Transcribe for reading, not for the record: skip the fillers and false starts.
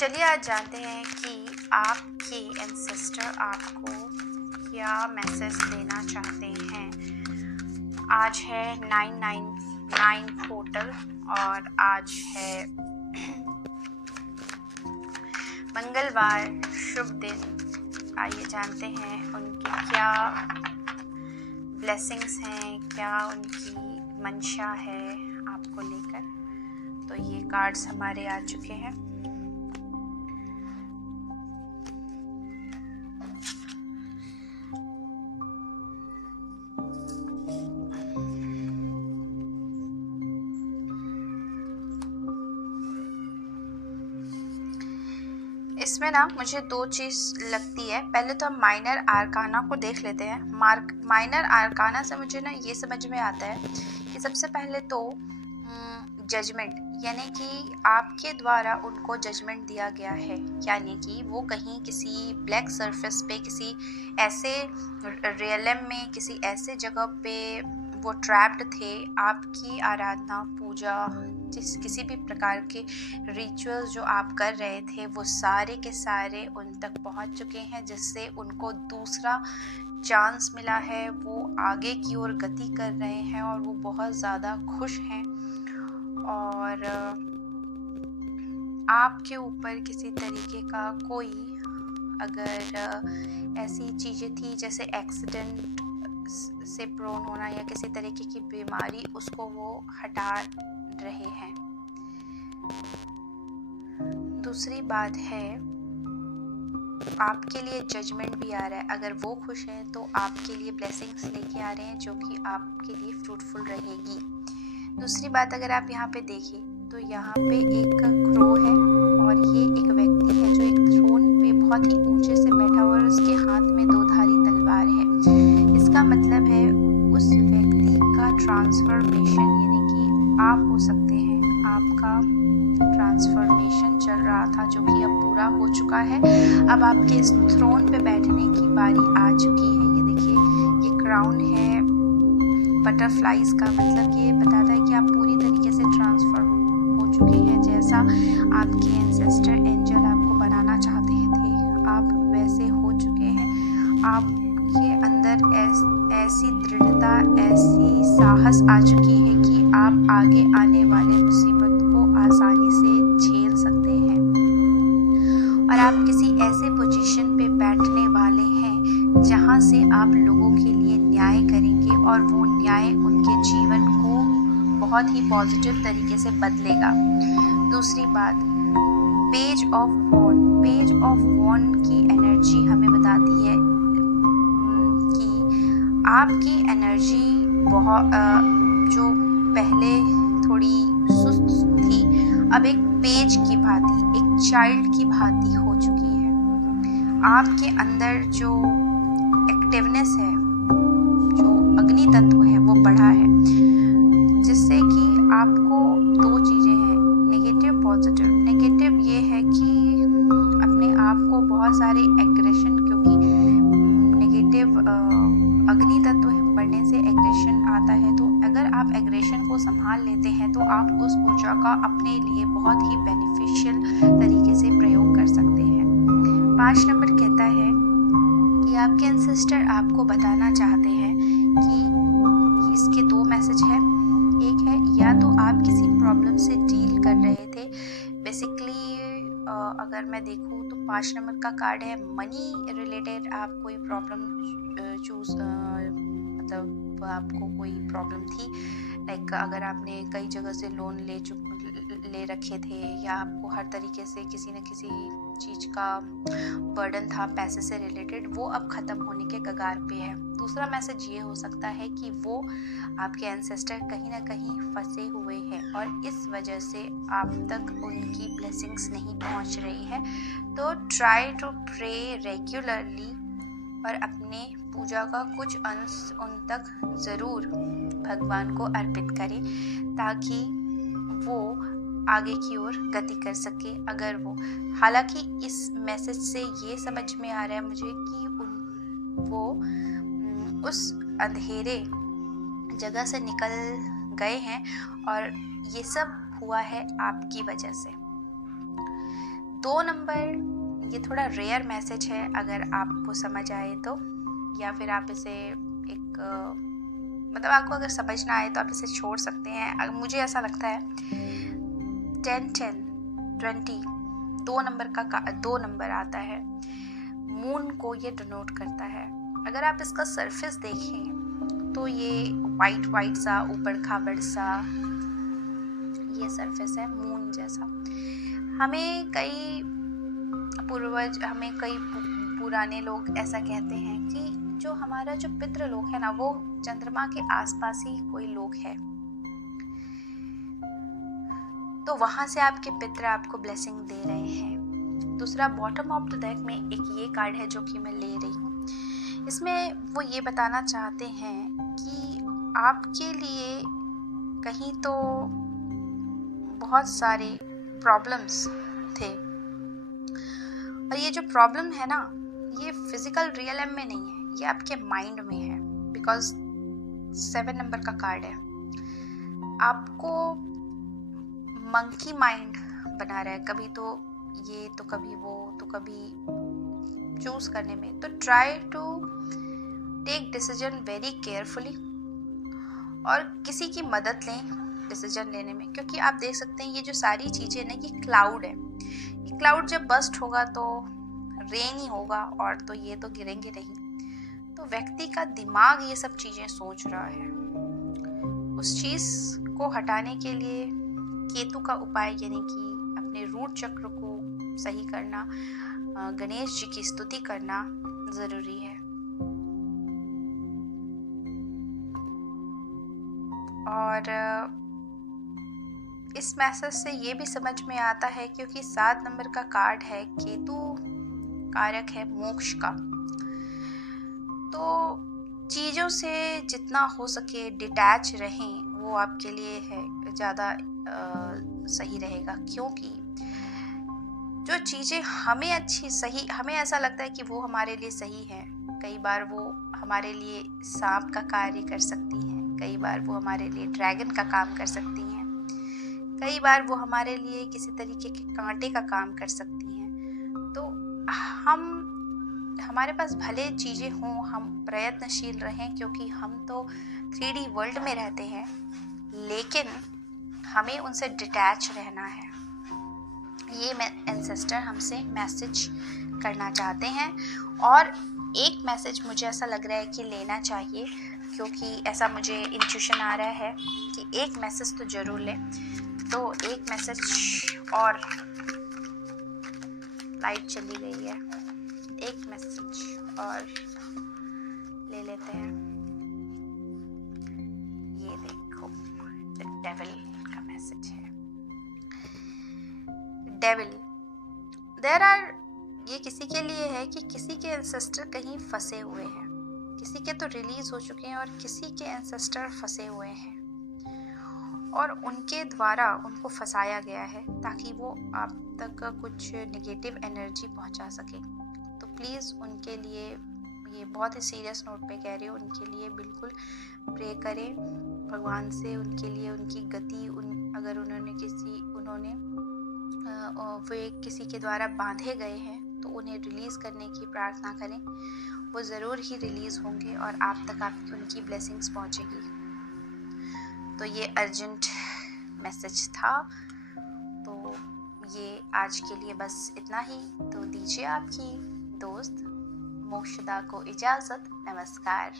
चलिए आज जानते हैं कि आपके एंसेस्टर आपको क्या मैसेज देना चाहते हैं। आज है 999 पोर्टल और आज है मंगलवार, शुभ दिन। आइए जानते हैं उनकी क्या ब्लेसिंग्स हैं, क्या उनकी मंशा है आपको लेकर। तो ये कार्ड्स हमारे आ चुके हैं। इसमें ना मुझे दो चीज़ लगती है। पहले तो हम माइनर आर्काना को देख लेते हैं। माइनर आर्काना से मुझे ना ये समझ में आता है कि सबसे पहले तो जजमेंट, यानी कि आपके द्वारा उनको जजमेंट दिया गया है, यानी कि वो कहीं किसी ब्लैक सरफेस पे, किसी ऐसे रियलम में, किसी ऐसे जगह पे वो ट्रैप्ड थे। आपकी आराधना, पूजा, किसी भी प्रकार के रिचुअल्स जो आप कर रहे थे वो सारे के सारे उन तक पहुंच चुके हैं, जिससे उनको दूसरा चांस मिला है। वो आगे की ओर गति कर रहे हैं और वो बहुत ज़्यादा खुश हैं। और आपके ऊपर किसी तरीके का कोई अगर ऐसी चीज़ें थी जैसे एक्सीडेंट से प्रोन होना या किसी तरीके की बीमारी, उसको वो हटा रहे हैं। दूसरी बात है, आपके लिए जजमेंट भी आ रहा है। अगर वो खुश हैं तो आपके लिए ब्लेसिंग्स लेके आ रहे हैं जो कि आपके लिए फ्रूटफुल रहेगी। दूसरी बात, अगर आप यहाँ पे देखें तो यहाँ पे एक क्रो है और ये एक व्यक्ति है जो एक थ्रोन पे बहुत ही ऊंचे से बैठा हुआ है और उसके हाथ में दो धारी तलवार है। इसका मतलब है उस व्यक्ति का ट्रांसफॉर्मेशन, यानी कि आप हो सकते हैं, आपका ट्रांसफॉर्मेशन चल रहा था जो कि अब पूरा हो चुका है। अब आपके इस थ्रोन पे बैठने की बारी आ चुकी है। ये देखिए, ये क्राउन है बटरफ्लाइज का, मतलब ये बताता है कि आप पूरी तरीके से ट्रांसफॉर्म हो चुके हैं। जैसा आपके एंसेस्टर एंजल आपको बनाना चाहते थे, आप वैसे हो चुके हैं। आपके अंदर ऐसी दृढ़ता, ऐसी साहस आ चुकी है कि आप आगे आने वाले मुसीबत को आसानी से झेल सकते हैं और आप किसी ऐसे पोजीशन पे बैठने वाले हैं जहां से आप लोगों के लिए न्याय करेंगे और वो न्याय उनके जीवन को बहुत ही पॉजिटिव तरीके से बदलेगा। दूसरी बात, पेज ऑफ वॉन्ड की एनर्जी हमें बताती है कि आपकी एनर्जी बहुत जो पहले थोड़ी सुस्त थी, अब एक पेज की भांति, एक चाइल्ड की भांति हो चुकी है। आपके अंदर जो एक्टिवनेस है, जो अग्नि तत्व है, वो बढ़ा है, जिससे कि आपको दो चीज़ें हैं, नेगेटिव, पॉजिटिव। नेगेटिव ये है कि अपने आप को बहुत सारे एग्रेशन, क्योंकि नेगेटिव अग्नि तत्व बढ़ने से एग्रेशन आता है, तो अगर आप एग्रेशन को संभाल लेते हैं तो आप उस ऊर्जा का अपने लिए बहुत ही बेनिफिशियल तरीके से प्रयोग कर सकते हैं। 5 नंबर कहता है कि आपके एंसेस्टर आपको बताना चाहते हैं कि इसके दो मैसेज हैं। एक है, या तो आप किसी प्रॉब्लम से डील कर रहे थे। बेसिकली अगर मैं देखूँ तो 5 नंबर का कार्ड है मनी रिलेटेड। आप कोई प्रॉब्लम मतलब आपको कोई प्रॉब्लम थी, लाइक अगर आपने कई जगह से लोन ले रखे थे या आपको हर तरीके से किसी न किसी चीज़ का बर्डन था पैसे से रिलेटेड, वो अब ख़त्म होने के कगार पे है। दूसरा मैसेज ये हो सकता है कि वो आपके एंसेस्टर कहीं ना कहीं फंसे हुए हैं और इस वजह से आप तक उनकी ब्लेसिंग्स नहीं पहुंच रही है। तो ट्राई टू प्रे रेगुलरली और अपने पूजा का कुछ अंश उन तक ज़रूर भगवान को अर्पित करें ताकि वो आगे की ओर गति कर सके। अगर हालांकि इस मैसेज से ये समझ में आ रहा है मुझे कि वो उस अंधेरे जगह से निकल गए हैं और ये सब हुआ है आपकी वजह से। 2 नंबर ये थोड़ा रेयर मैसेज है, अगर आपको समझ आए तो, या फिर आप इसे एक मतलब आपको अगर समझ ना आए तो आप इसे छोड़ सकते हैं। अगर मुझे ऐसा लगता है 10 10 20 2 नंबर आता है, मून को ये डिनोट करता है। अगर आप इसका सरफेस देखें तो ये वाइट सा ऊबड़ खाबड़ सा ये सरफेस है मून जैसा। हमें कई पुराने लोग ऐसा कहते हैं कि जो हमारा जो पितृ लोक है ना, वो चंद्रमा के आसपास ही कोई लोक है, तो वहां से आपके पितृ आपको ब्लेसिंग दे रहे हैं। दूसरा, बॉटम ऑफ द डेक में एक ये कार्ड है जो कि मैं ले रही हूँ। इसमें वो ये बताना चाहते हैं कि आपके लिए कहीं तो बहुत सारे प्रॉब्लम्स थे, और ये जो प्रॉब्लम है ना, ये फिजिकल रियलम में नहीं है, ये आपके माइंड में है। बिकॉज 7 नंबर का कार्ड है, आपको मंकी माइंड बना रहा है, कभी तो ये तो कभी वो तो कभी चूज करने में। तो try to take decision very carefully, और किसी की मदद लें डिसीजन लेने में, क्योंकि आप देख सकते हैं ये जो सारी चीजें ना, ये क्लाउड है। ये क्लाउड जब बस्ट होगा तो रेन ही होगा, और तो ये तो गिरेंगे नहीं। तो व्यक्ति का दिमाग ये सब चीजें सोच रहा है। उस चीज को हटाने के लिए केतु का उपाय, यानी कि अपने रूट चक्र को सही करना, गणेश जी की स्तुति करना जरूरी है। और इस मैसेज से ये भी समझ में आता है, क्योंकि 7 नंबर का कार्ड है, केतु कारक है मोक्ष का, तो चीज़ों से जितना हो सके डिटैच रहें, वो आपके लिए है ज़्यादा सही रहेगा। क्योंकि जो चीज़ें हमें ऐसा लगता है कि वो हमारे लिए सही है, कई बार वो हमारे लिए सांप का कार्य कर सकती हैं, कई बार वो हमारे लिए ड्रैगन का काम कर सकती हैं, कई बार वो हमारे लिए किसी तरीके के कांटे का काम कर सकती हैं। तो हमारे पास भले चीज़ें हों, हम प्रयत्नशील रहें, क्योंकि हम तो 3D वर्ल्ड में रहते हैं, लेकिन हमें उनसे डिटैच रहना है। ये एंसेस्टर हमसे मैसेज करना चाहते हैं। और एक मैसेज मुझे ऐसा लग रहा है कि लेना चाहिए, क्योंकि ऐसा मुझे इंट्यूशन आ रहा है कि एक मैसेज तो ज़रूर लें। तो एक मैसेज और, लाइट चली गई है, एक मैसेज और ले लेते हैं। ये देखो, डेविल का मैसेज है। डेविल, ये किसी के लिए है कि किसी के एंसेस्टर कहीं फंसे हुए हैं, किसी के तो रिलीज हो चुके हैं और किसी के एंसेस्टर फंसे हुए हैं, और उनके द्वारा उनको फंसाया गया है ताकि वो आप तक कुछ नेगेटिव एनर्जी पहुंचा सके। तो प्लीज़ उनके लिए, ये बहुत ही सीरियस नोट पे कह रही हूँ, उनके लिए बिल्कुल प्रे करें भगवान से, उनके लिए उनकी गति, अगर वे किसी के द्वारा बांधे गए हैं तो उन्हें रिलीज़ करने की प्रार्थना करें। वो ज़रूर ही रिलीज़ होंगे और आप तक उनकी ब्लेसिंग्स पहुँचेगी। तो ये अर्जेंट मैसेज था। तो ये आज के लिए बस इतना ही। तो दीजिए आपकी दोस्त मोक्षदा को इजाज़त। नमस्कार।